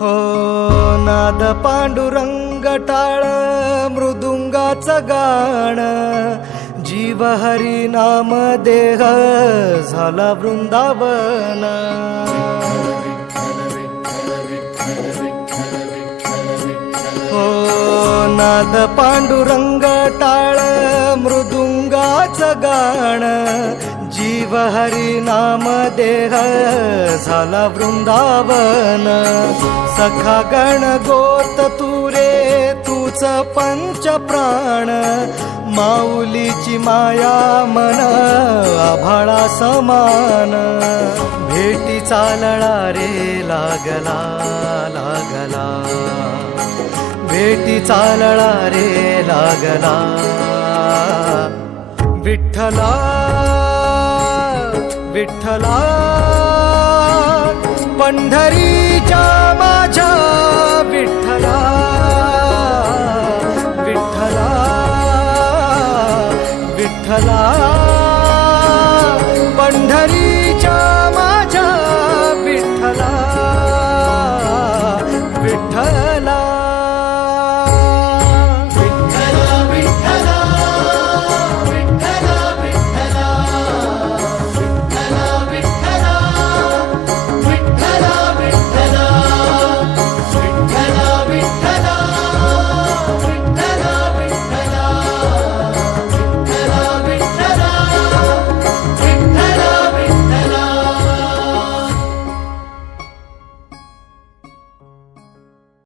हो नाद पांडुरंग टाळ मृदुंगाचं गाण जीव हरी नाम देह झाला वृंदावन हो नाद पांडुरंग टाळ मृदुंगाचं गाण जीव हरी नाम देह झाला वृंदावन सखा गण गोत तुरे तूच पंच प्राण माऊलीची माया मन आभाळा समान भेटी चालळा रे लागला लागला भेटी चालळा रे लागला विठ्ठला विठ्ठला पंढरीच्या माझ्या विठ्ठला विठ्ठला विठ्ठला पंढरी